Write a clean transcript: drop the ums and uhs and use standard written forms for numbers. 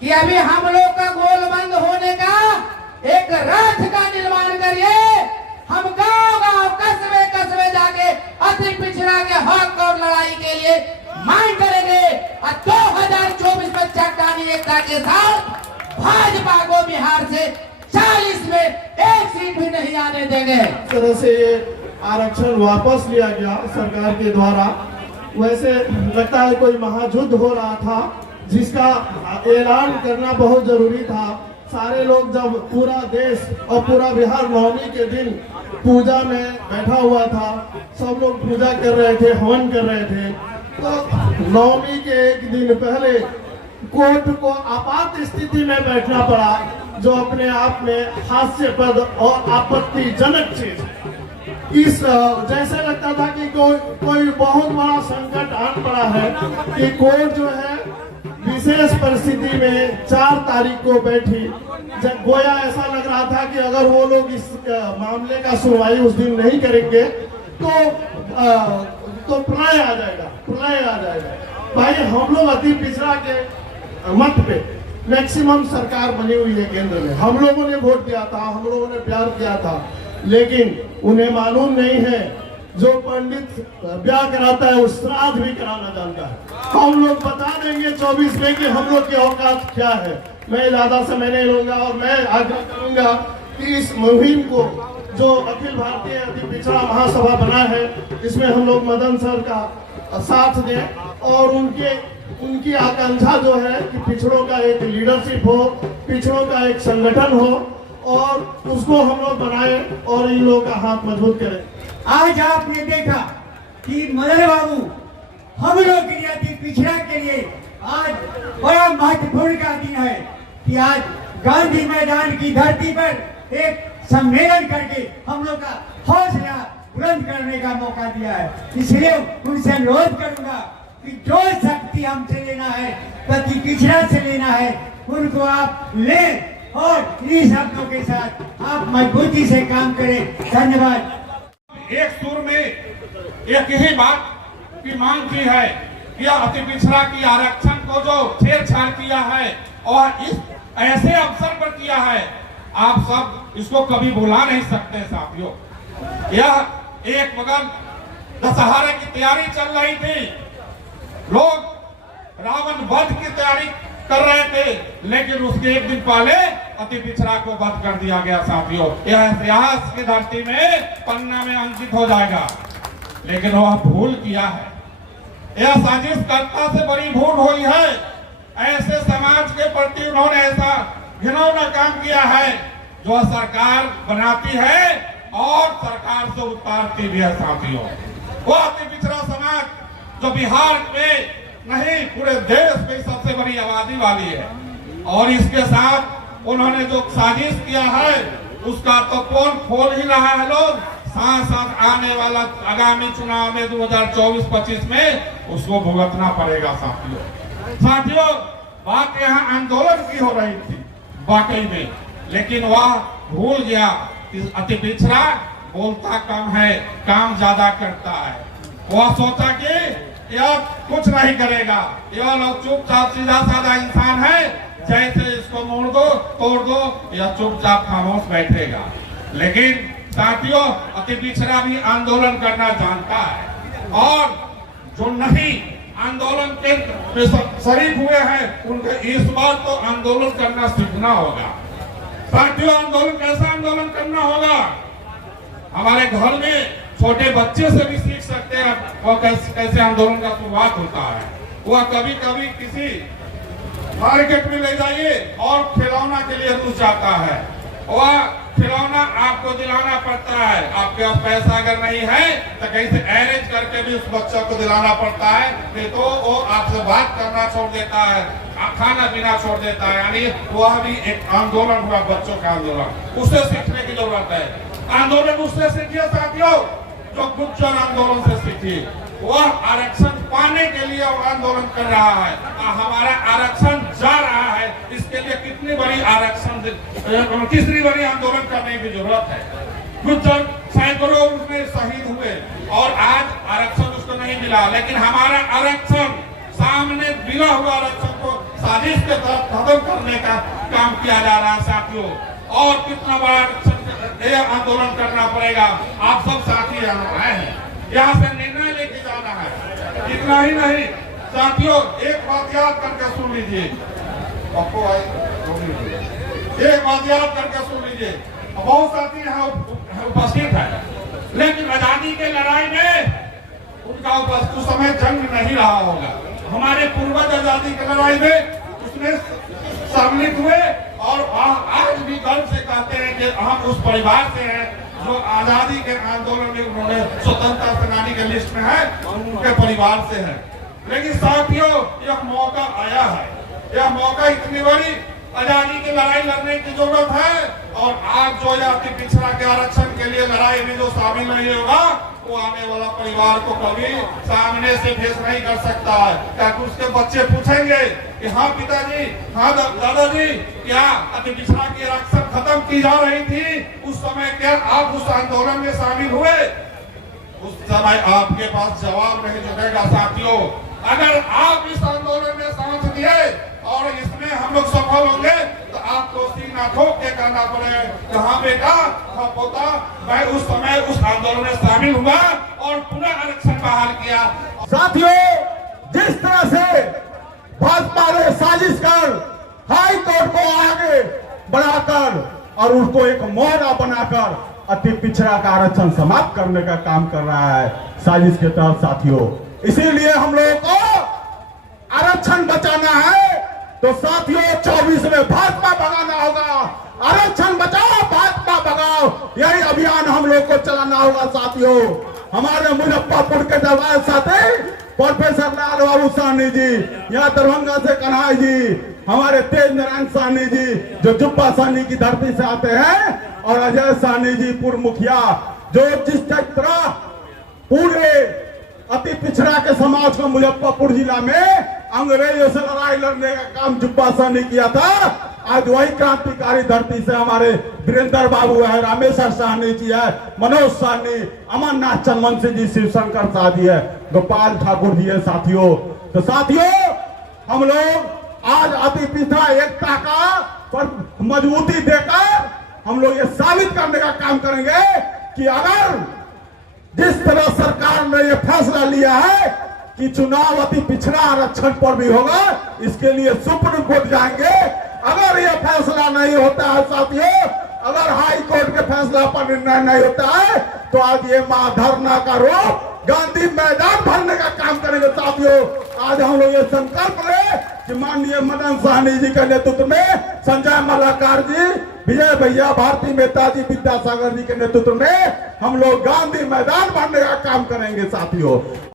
कि अभी हम लोग का गोलबंद होने का एक रथ का निर्माण करिए। हम गांव गांव कस्बे कस्बे जाके अति पिछड़ा के हक और लड़ाई के लिए मांग करेंगे और 2024 में चट्टानी एकता के साथ भाजपा को बिहार से 40 में एक सीट भी नहीं आने देंगे। इस तरह से ये आरक्षण वापस लिया गया सरकार के द्वारा। वैसे लगता है कोई महायुद्ध हो रहा था जिसका ऐलान करना बहुत जरूरी था। सारे लोग जब पूरा देश और पूरा बिहार नवमी के दिन पूजा में बैठा हुआ था, सब लोग पूजा कर रहे थे, हवन कर रहे थे, तो नवमी के एक दिन पहले कोर्ट को आपात स्थिति में बैठना पड़ा, जो अपने आप में हास्यास्पद और आपत्तिजनक चीज। इस जैसे लगता था कि कोई बहुत बड़ा संकट आन पड़ा है कि कोर्ट जो है विशेष परिस्थिति में 4 तारीख को बैठी। जब गोया ऐसा लग रहा था कि अगर वो लोग इस मामले का सुनवाई उस दिन नहीं करेंगे तो प्रलय आ जाएगा। भाई हम लोग अति पिछड़ा के मत पे मैक्सिमम सरकार बनी हुई है केंद्र में। हम लोगों ने वोट दिया था, हम लोगों ने प्यार किया था, लेकिन उन्हें मालूम नहीं है जो पंडित ब्याह कराता है वो श्राद्ध भी कराना जानता है। हम लोग बता देंगे 24 में कि हम लोग की औकात क्या है। मैं ज्यादा समय नहीं लूंगा और मैं आग्रह करूंगा कि इस मुहिम को जो अखिल भारतीय अति पिछड़ा महासभा बना है, इसमें हम लोग मदन सर का साथ दें और उनकी आकांक्षा जो है कि पिछड़ों का एक लीडरशिप हो, पिछड़ों का एक संगठन हो और उसको हम लोग बनाए और इन लोगों का हाथ मजबूत करें। आज आपने देखा कि मदन बाबू हम लोग के लिए अति पिछड़ा के लिए आज बड़ा महत्वपूर्ण का दिन है कि आज गांधी मैदान की धरती पर एक सम्मेलन करके हम लोग का हौसला बुलंद करने का मौका दिया है। इसलिए उनसे अनुरोध करूंगा कि जो शक्ति हमसे लेना है, प्रति पिछड़ा से लेना है, उनको आप लें और इन शब्दों के साथ आप मजबूती से काम करें। धन्यवाद। एक सुर में एक ही बात की मांग की है कि अति पिछड़ा की आरक्षण को जो छेड़छाड़ किया है और इस ऐसे अवसर पर किया है, आप सब इसको कभी भुला नहीं सकते साथियों। यह एक बगल दशहरे की तैयारी चल रही थी, लोग रावण वध की तैयारी कर रहे थे, लेकिन उसके एक दिन पहले अति पिछड़ा को वध कर दिया गया साथियों। यह इतिहास की धरती में पन्ना में अंकित हो जाएगा, लेकिन वह भूल किया है। यह साजिशकर्ता से बड़ी भूल हुई है। ऐसे समाज के प्रति उन्होंने ऐसा घिनौना काम किया है जो सरकार बनाती है और सरकार से उतारती भी है साथियों। वह अति पिछड़ा समाज जो बिहार में नहीं पूरे देश में सबसे बड़ी आबादी वाली है, और इसके साथ उन्होंने जो साजिश किया है उसका तो पोल खोल ही रहा है लोग। साथ साथ आने वाला आगामी चुनाव में 2024-25 में उसको भुगतना पड़ेगा साथियों। बात यहाँ आंदोलन की हो रही थी वाकई में, लेकिन वह भूल गया कि अति पिछड़ा बोलता कम है, काम ज्यादा करता है। वह सोचा कि यह कुछ नहीं करेगा, यह लोग चुपचाप सीधा साधा इंसान है, जैसे इसको मोड़ दो तोड़ दो, यह चुपचाप खामोश बैठेगा। लेकिन साथियों, अति पिछड़ा भी आंदोलन करना जानता है, और जो नहीं आंदोलन के शरीक हुए हैं उनके इस बार तो आंदोलन करना सीखना होगा साथियों। आंदोलन कैसा आंदोलन करना होगा, हमारे घर में छोटे बच्चे से भी सीख सकते हैं वो कैसे आंदोलन का शुरुआत होता है। वह कभी कभी किसी मार्केट में ले जाइए और खिलौना के लिए रुक जाता है, वह खिलौना आपको दिलाना पड़ता है। आपके पास पैसा अगर नहीं है तो कहीं से अरेंज करके भी उस बच्चे को दिलाना पड़ता है, नहीं तो वो आपसे बात करना छोड़ देता है, खाना पीना छोड़ देता है। यानी वह भी एक आंदोलन हुआ, बच्चों का आंदोलन। उससे सीखने की जरूरत है। आंदोलन उससे सीखिए साथियों जो गुज्जर आंदोलन से सीखिए। वह आरक्षण पाने के लिए आंदोलन कर रहा है, हमारा आरक्षण जा रहा है, इसके लिए कितनी बड़ी आंदोलन करने की जरूरत है। गुज्जर सैकड़ों उसमें शहीद हुए और आज आरक्षण उसको नहीं मिला, लेकिन हमारा आरक्षण सामने मिला हुआ आरक्षण को साजिश के तरफ खत्म करने का काम किया जा रहा है साथियों। और कितना बड़ा ये आंदोलन करना पड़ेगा। आप सब साथी यहाँ आए हैं, यहाँ से निर्णय लेके जाना है। इतना ही नहीं साथियों, एक बात याद करके सुन लीजिए, एक बात याद करके सुन लीजिए। बहुत साथी यहाँ उपस्थित है, लेकिन आजादी के लड़ाई में उनका उस समय जंग नहीं रहा होगा। हमारे पूर्वज आजादी की लड़ाई में उसमें सम्मिलित हुए और आज भी गर्व से कहते हैं कि हम उस परिवार से हैं जो आजादी के आंदोलन में उन्होंने स्वतंत्रता सेनानी के लिस्ट में है, उनके परिवार से है। लेकिन साथियों, यह मौका आया है, यह मौका इतनी बड़ी आजादी की लड़ाई लड़ने की जरूरत है। और आज जो जाति पिछड़ा के आरक्षण के लिए लड़ाई में जो शामिल नहीं होगा, वो आने वाला परिवार को कभी सामने से फेस नहीं कर सकता है। क्योंकि उसके बच्चे पूछेंगे कि हाँ पिताजी, हाँ दादाजी, क्या अति पिछड़ा की आरक्षण खत्म की जा रही थी, उस समय क्या आप उस आंदोलन में शामिल हुए? उस समय आपके पास जवाब नहीं जुटेगा साथियों। अगर आप इस आंदोलन में साथ दिए और इसमें हम लोग सफल होंगे तो आपको सीना ठोक के कहना पड़ेगा कि हाँ बेटा, हाँ पोता, मैं उस समय उस आंदोलन में शामिल हुआ और पुनः आरक्षण बहाल किया। साथियों, जिस तरह से भाजपा ने साजिश कर हाई कोर्ट को आगे बढ़ाकर और उसको एक मोहरा बनाकर अति पिछड़ा का आरक्षण समाप्त करने का काम कर रहा है साजिश के तहत साथियों। इसीलिए हम लोगों को आरक्षण बचाना है तो साथियों 24 में भाजपा भगाना होगा। आरक्षण बचाओ, भाजपा भगाओ, यही अभियान हम लोग को चलाना होगा साथियों। हमारे मुजफ्फरपुर के दरबार साथी प्रोफेसर लाल बाबू साहनी जी, यहाँ दरभंगा से कन्हैया जी, हमारे तेज नारायण साहनी जी जो जुब्बा साहनी की धरती से आते हैं, और अजय साहनी जी पूर्व मुखिया, जो जिस तरह पूरे अति पिछड़ा के समाज को मुजफ्फरपुर जिला में अंग्रेजों से लड़ाई लड़ने का काम जुब्बा साहनी किया था, आज वही क्रांतिकारी धरती से हमारे वीरेंद्र बाबू है, रामेश्वर साहनी जी है, मनोज साहनी, अमरनाथ चंद्रवंशी जी, शिवशंकर शाह जी है, गोपाल ठाकुर जी है साथियों। तो साथियों, हम लोग आज अति पिछड़ा एकता का पर मजबूती देकर हम लोग ये साबित करने का काम करेंगे कि अगर जिस तरह सरकार ने ये फैसला लिया है कि चुनाव अति पिछड़ा आरक्षण पर भी होगा, इसके लिए सुप्रीम कोर्ट जाएंगे। अगर ये फैसला नहीं होता है साथियों, अगर हाई कोर्ट के फैसला पर निर्णय नहीं होता है, तो आज ये महाधरना का रूप गांधी मैदान भरने का काम करेंगे साथियों। आज हम लोग ये संकल्प ले कि माननीय मदन साहनी जी के नेतृत्व में, संजय मलाकार जी, विजय भैया, भारती मेहता जी, विद्यासागर जी के नेतृत्व में हम लोग गांधी मैदान भरने का काम करेंगे साथियों।